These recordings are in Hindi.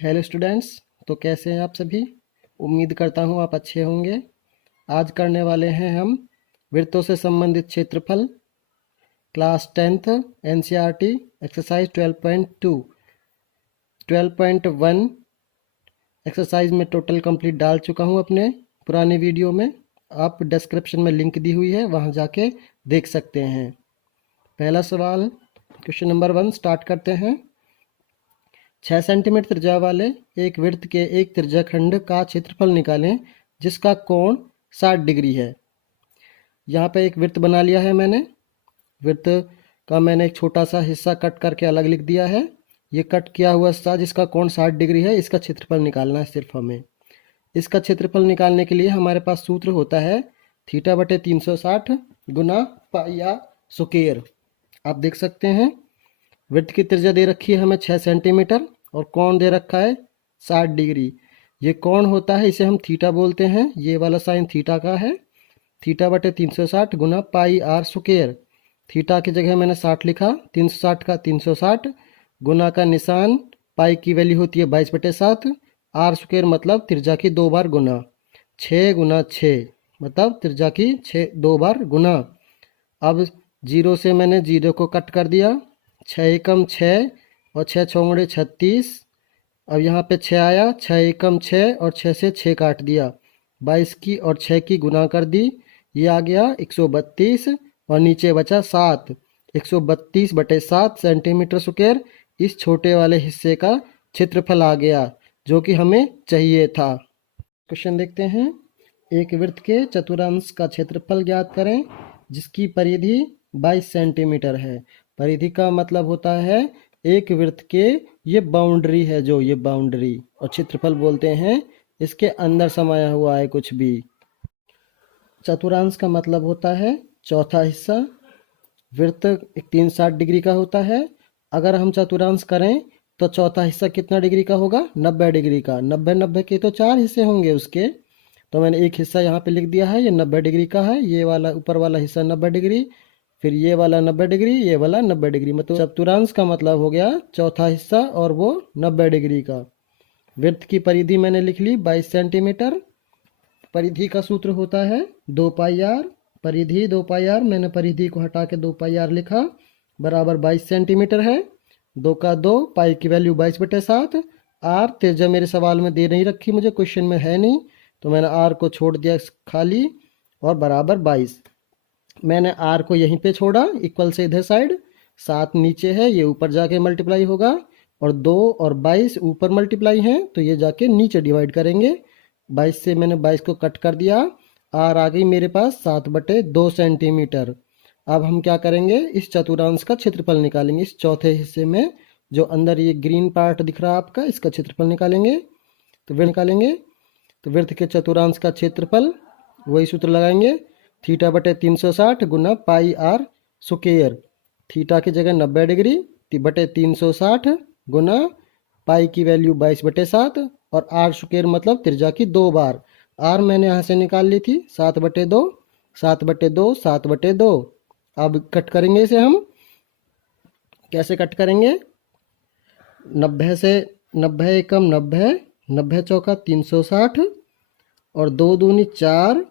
Hello students. तो कैसे हैं आप सभी? उम्मीद करता हूं आप अच्छे होंगे। आज करने वाले हैं हम वृत्तों से संबंधित क्षेत्रफल, class 10th NCERT exercise 12.2 12.1 exercise में टोटल कंप्लीट डाल चुका हूं अपने पुराने वीडियो में। आप डिस्क्रिप्शन में लिंक दी हुई है, वहां जाके देख सकते हैं। पहला सवाल, क्वेश्चन नंबर 1 स्टार्ट करते हैं। 6 सेंटीमीटर त्रिज्या वाले एक वृत्त के एक त्रिज्याखंड का क्षेत्रफल निकालें जिसका कोण 60 डिग्री है। यहाँ पे एक वृत्त बना लिया है मैंने। वृत्त का मैंने एक छोटा सा हिस्सा कट करके अलग लिख दिया है। ये कट किया हुआ हिस्सा जिसका कोण 60 डिग्री है, इसका क्षेत्रफल निकालना है सिर्फ हमें। इसका क्षेत्रफल निकालने के लिए हमारे पास सूत्र होता है थीटा बटे 360 गुना पाई आर स्क्वायर। आप देख सकते हैं वृत्त की त्रिज्या दे रखी है हमें 6 सेंटीमीटर और कोण दे रखा है 60 डिग्री। ये कोण होता है, इसे हम थीटा बोलते हैं। ये वाला साइन थीटा का है। थीटा बटे 360 गुना पाई आर स्क्वायर। थीटा की जगह मैंने 60 लिखा, 360 का 360 गुना का निशान, पाई की वैल्यू होती है 22/7, आर स्क्वायर मतलब त्रिज्या की 2 बार गुना, 6 गुना 6 मतलब त्रिज्या की 2 बार गुना। अब जीरो से मैंने जीरो को कट कर दिया, 6 एकम 6 और 6 चौंगड़े 36। अब यहाँ पे 6 आया, 6 एकम 6 और 6 से 6 काट दिया, 22 की और 6 की गुना कर दी, ये आ गया 132 और नीचे बचा 7। 132/7 सेंटीमीटर स्क्वायर इस छोटे वाले हिस्से का क्षेत्रफल आ गया जो कि हमें चाहिए था। क्वेश्चन देखते हैं। एक वृत्त के चतुर्थांश का क्षेत्रफल ज्ञात करें जिसकी परिधि 22 सेंटीमीटर है। परिधि का मतलब होता है एक वृत्त के ये बाउंड्री है, जो ये बाउंड्री, और क्षेत्रफल बोलते हैं इसके अंदर समाया हुआ है कुछ भी। चतुर्थांश का मतलब होता है चौथा हिस्सा। वृत्त 360 डिग्री का होता है। अगर हम चतुर्थांश करें तो चौथा हिस्सा कितना डिग्री का होगा? 90 डिग्री का। 90 के तो 4 हिस्से होंगे उसके, तो मैंने एक हिस्सा यहाँ पे लिख दिया है, ये 90 डिग्री का है। ये वाला ऊपर वाला हिस्सा 90 डिग्री, फिर ये वाला 90 डिग्री, ये वाला 90 डिग्री। मतलब चतुर्थांश का मतलब हो गया चौथा हिस्सा और वो 90 डिग्री का। वृत्त की परिधि मैंने लिख ली 22 सेंटीमीटर। परिधि का सूत्र होता है 2 पाई आर। परिधि 2 पाई आर, मैंने परिधि को हटा के 2 पाई आर लिखा, बराबर 22 सेंटीमीटर है। 2 का 2, पाई की वैल्यू 22/7। आर त्रिज्या मेरे सवाल में दे नहीं रखी, मुझे क्वेश्चन में है नहीं, तो मैंने आर को छोड़ दिया खाली, और बराबर 22। मैंने आर को यहीं पे छोड़ा, इक्वल से इधर साइड। 7 नीचे है, ये ऊपर जाके मल्टीप्लाई होगा, और 2 और 22 ऊपर मल्टीप्लाई हैं तो ये जाके नीचे डिवाइड करेंगे। 22 से मैंने 22 को कट कर दिया, आर आ गई मेरे पास 7/2 सेंटीमीटर। अब हम क्या करेंगे, इस चतुर्थांश का क्षेत्रफल निकालेंगे। इस चौथे हिस्से में जो अंदर ये ग्रीन पार्ट दिख रहा है आपका, इसका क्षेत्रफल निकालेंगे। तो वृत्त निकालेंगे, तो वृत्त के चतुर्थांश का क्षेत्रफल वही सूत्र लगाएंगे, थीटा बटे 360 गुना पाई आर स्क्वायर। थीटा की जगह 90 डिग्री बटे 360 गुना पाई की वैल्यू 22/7 और आर स्क्वायर मतलब त्रिज्या की 2 बार। आर मैंने यहाँ से निकाल ली थी 7/2, 7/2, 7/2। अब कट करेंगे इसे हम। कैसे कट करेंगे? 90 से 90 एकम 90, 90 चौका 360 और 2 दूनी 4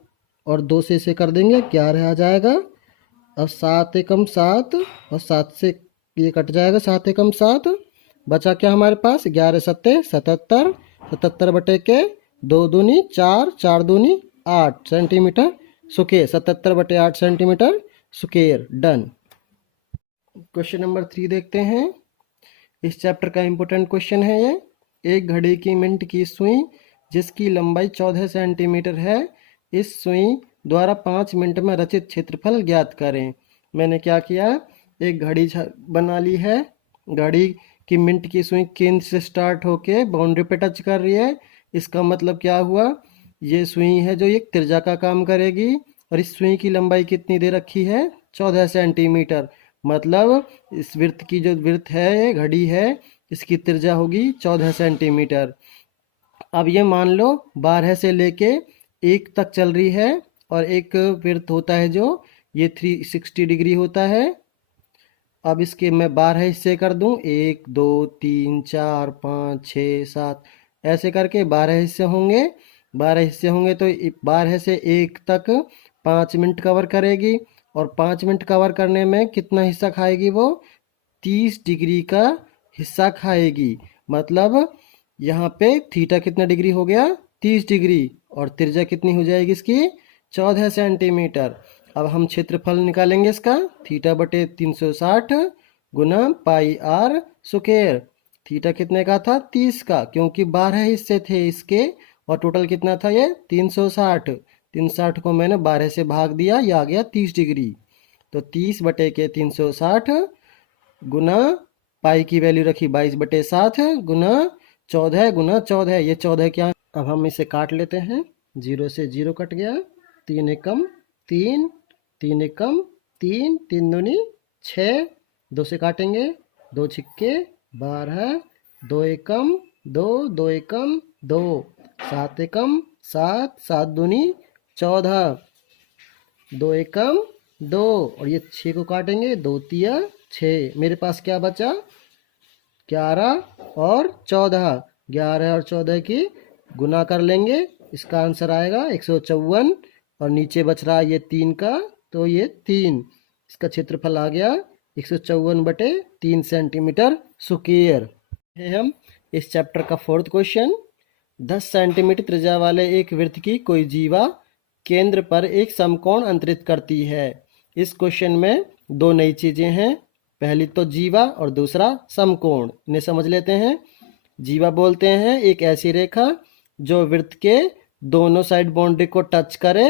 और 2 से इसे कर देंगे 11 आ जाएगा। अब 7 एकम 7 और 7 से ये कट जाएगा, 7 एकम 7 बचा क्या हमारे पास? 11 सत्ते 77, 77 बटे के 2 दूनी 4, 4 दूनी 8 centimetre square, 77/8 centimetre square. Done. Question number 3 देखते हैं। इस चैप्टर का इम्पोर्टेंट क्वेश्चन है ये। एक घड़ी की मिनट की सुई जिसकी लंबाई 14 सेंटीमीटर है, इस सुई द्वारा 5 मिनट में रचित क्षेत्रफल ज्ञात करें। मैंने क्या किया, एक घड़ी बना ली है। घड़ी की मिनट की सुई केंद्र से स्टार्ट होके बाउंड्री पे टच कर रही है। इसका मतलब क्या हुआ, ये सुई है जो एक त्रिज्या का काम करेगी, और इस सुई की लंबाई कितनी दे रखी है? 14 सेंटीमीटर। मतलब इस वृत्त की जो वृत्त है, ये घड़ी है, इसकी त्रिज्या होगी 14 सेंटीमीटर। अब ये मान लो 12 से लेके 1 तक चल रही है, और एक वृत्त होता है जो ये 360 डिग्री होता है। अब इसके मैं 12 हिस्से कर दूं, 1 2 3 4 5 6 7, ऐसे करके 12 हिस्से होंगे। 12 हिस्से होंगे तो 12 से 1 तक 5 मिनट कवर करेगी, और 5 मिनट कवर करने में कितना हिस्सा खाएगी वो? 30 डिग्री का हिस्सा खाएगी। मतलब यहाँ पे थीटा कितना डिग्री हो गया? 30 डिग्री। और त्रिज्या कितनी हो जाएगी इसकी? 14 सेंटीमीटर। अब हम क्षेत्रफल निकालेंगे इसका, थीटा बटे 360 गुना पाई आर स्क्वायर। थीटा कितने का था? 30 का, क्योंकि 12 हिस्से थे इसके, और टोटल कितना था ये? 360। 360 को मैंने 12 से भाग दिया, ये आ गया 30 डिग्री। तो 30 बटे के 360 गुना पाई की वैल्यू रखी 22/7 गुना 14 ये 14 क्या? अब हम इसे काट लेते हैं। 0 से 0 कट गया, 3 एकम 3, 3 एकम 3, 3 दूनी 6, 2 से काटेंगे, 2 छिक्के 12, 2 एकम 2, 2 एकम 2, 7 एकम 7, 7 दूनी 14, 2 एकम 2, और ये 6 को काटेंगे, 2 तिया 6। मेरे पास क्या बचा? 11 और 14। 11 और 14 की गुना कर लेंगे, इसका आंसर आएगा 154। और नीचे बच रहा ये 3 का, तो ये 3, इसका क्षेत्रफल आ गया 154/3 सेंटीमीटर स्क्वायर है। हम इस चैप्टर का 4th क्वेश्चन। 10 सेंटीमीटर त्रिज्या वाले एक वृत्त की कोई जीवा केंद्र पर एक समकोण अंतरित करती है। इस क्वेश्चन में दो नई चीजें हैं, पहली तो जीवा और दूसरा समकोण। इन्हें समझ लेते हैं। जीवा बोलते हैं एक ऐसी रेखा जो वृत्त के दोनों साइड बाउंड्री को टच करे,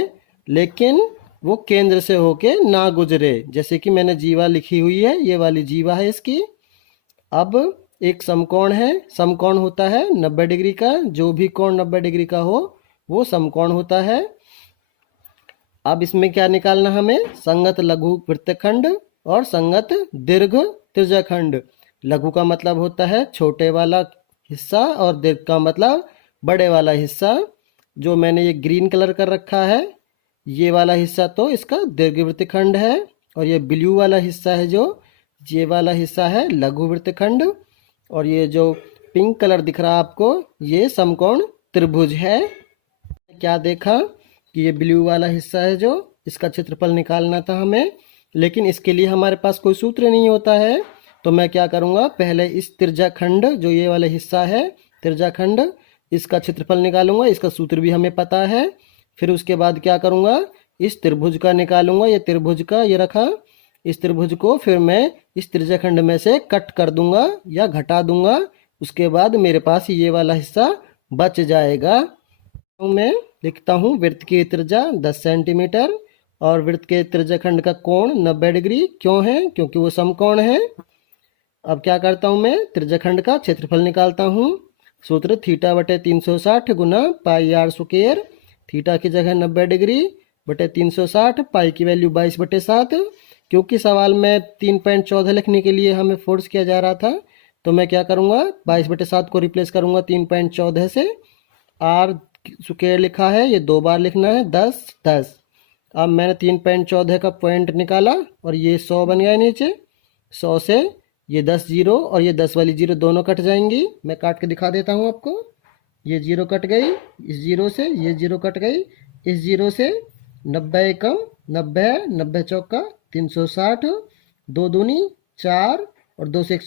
लेकिन वो केंद्र से होके ना गुजरे। जैसे कि मैंने जीवा लिखी हुई है, ये वाली जीवा है इसकी। अब एक समकोण है। समकोण होता है 90 डिग्री का, जो भी कोण 90 डिग्री का हो वो समकोण होता है। अब इसमें क्या निकालना हमें? संगत लघु वृत्तखंड और संगत दीर्घ त्रिज्याखंड। लघु का मतलब होता है छोटे वाला हिस्सा, और दीर्घ का मतलब बड़े वाला हिस्सा। जो मैंने ये ग्रीन कलर कर रखा है, ये वाला हिस्सा तो इसका दीर्घ वृत्तखंड है, और ये ब्लू वाला हिस्सा है जो, ये वाला हिस्सा है लघु वृत्तखंड। और ये जो पिंक कलर दिख रहा है आपको, ये समकोण त्रिभुज है। क्या देखा कि ये ब्लू वाला हिस्सा है जो, इसका क्षेत्रफल निकालना था हमें, लेकिन इसके लिए हमारे पास कोई सूत्र नहीं होता है। तो मैं क्या करूँगा, पहले इस त्रिज्याखंड जो ये वाला हिस्सा है त्रिज्याखंड, इसका क्षेत्रफल निकालूंगा। इसका सूत्र भी हमें पता है। फिर उसके बाद क्या करूँगा, इस त्रिभुज का निकालूंगा। ये त्रिभुज का ये रखा, इस त्रिभुज को फिर मैं इस त्रिज्याखंड में से कट कर दूंगा या घटा दूंगा। उसके बाद मेरे पास ये वाला हिस्सा बच जाएगा। मैं लिखता हूँ वृत्त की त्रिज्या 10 सेंटीमीटर और वृत्त के त्रिज्याखंड का कोण 90 डिग्री। क्यों है? क्योंकि वो समकोण है। अब क्या करता हूँ, मैं त्रिज्याखंड का क्षेत्रफल निकालता हूँ। सूत्र थीटा बटे 360 गुना पाई आर स्क्वायर। थीटा की जगह 90 डिग्री बटे 360, पाई की वैल्यू 22/7। क्योंकि सवाल में 3.14 लिखने के लिए हमें फोर्स किया जा रहा था, तो मैं क्या करूँगा, 22/7 को रिप्लेस करूँगा 3.14 से। आर स्क्वायर लिखा है, ये 2 बार लिखना है, 10 10। अब मैंने 3.14 का पॉइंट निकाला और ये 100 बन गया नीचे। 100 से ये 10 जीरो और ये 10 वाली जीरो दोनों कट जाएंगी। मैं काट के दिखा देता हूँ आपको। ये जीरो कट गई इस जीरो से, ये जीरो कट गई इस जीरो से। 90 एकम 90, 90 चौका 360, 2 दूनी 4 और 2 से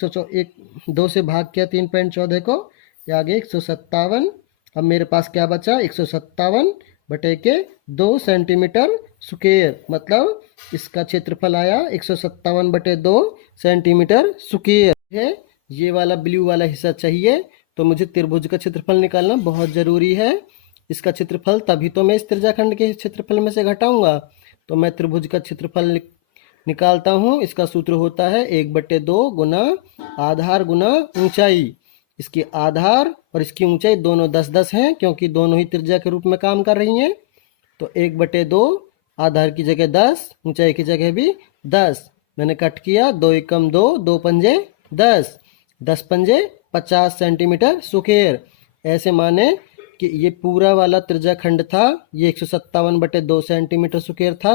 2 से भाग किया 3.14 को, ये आगे 157। अब मेरे पास क्या बचा, 157 बटे के 2 सेंटीमीटर स्क्वायर। मतलब इसका क्षेत्रफल आया 157 बटे 2 सेंटीमीटर स्क्वायर है। ये वाला ब्लू वाला हिस्सा चाहिए, तो मुझे त्रिभुज का क्षेत्रफल निकालना बहुत ज़रूरी है। इसका क्षेत्रफल तभी तो मैं इस त्रिज्याखंड के क्षेत्रफल में से घटाऊंगा। तो मैं त्रिभुज का क्षेत्रफल निकालता हूँ। इसका सूत्र होता है 1/2 गुना आधार गुना ऊंचाई। इसकी आधार और इसकी ऊंचाई दोनों 10 10 हैं, क्योंकि दोनों ही त्रिज्या के रूप में काम कर रही हैं। तो 1/2, आधार की जगह 10, ऊंचाई की जगह भी 10। मैंने कट किया, 2 एकम 2, 2 पंजे 10, 10 पंजे 50 सेंटीमीटर स्क्वायर। ऐसे माने कि ये पूरा वाला त्रिज्याखंड था, ये 157/2 सेंटीमीटर स्क्वायर था,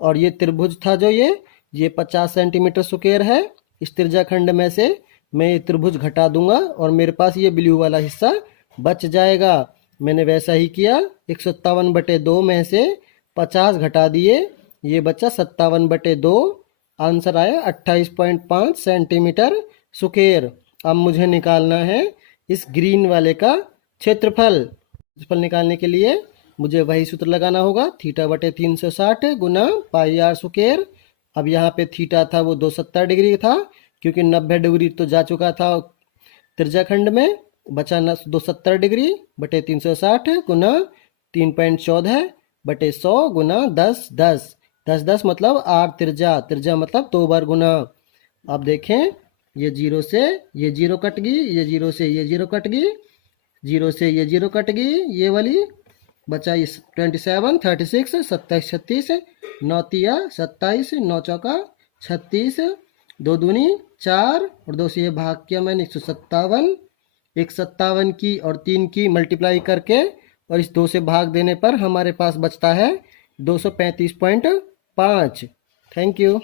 और ये त्रिभुज था जो ये ये 50 सेंटीमीटर स्क्वायर है। इस त्रिज्याखंड में से मैं ये त्रिभुज घटा दूंगा और मेरे पास ये ब्लू वाला हिस्सा बच जाएगा। मैंने वैसा ही किया, 157/2 में से 50 घटा दिए, ये बचा 57/2। आंसर आया 28.5 सेंटीमीटर स्क्वायर। अब मुझे निकालना है इस ग्रीन वाले का क्षेत्रफल। क्षेत्रफल निकालने के लिए मुझे वही सूत्र लगाना होगा, θ/360 गुना पाई आर स्क्वायर। अब यहाँ पे थीटा था वो 270 डिग्री था, क्योंकि 90 डिग्री तो जा चुका था त्रिज्याखंड में। बचा 270 डिग्री बटे 360 गुना 3.14/100 गुना 10 10 मतलब आर त्रिज्या, त्रिज्या मतलब 2 बार गुना। अब देखें, ये जीरो से ये जीरो कट गई, ये जीरो से ये जीरो कट गई, जीरो से ये जीरो कट गई, ये वाली बचा ये 27 36 27 36 9 तिया 27 9 चौका 36, 2 दूनी 4 और 2 से ये भाग किया मैंने 157। 157 की और 3 की मल्टीप्लाई करके और इस 2 से भाग देने पर हमारे पास बचता है 235.5। Thank you.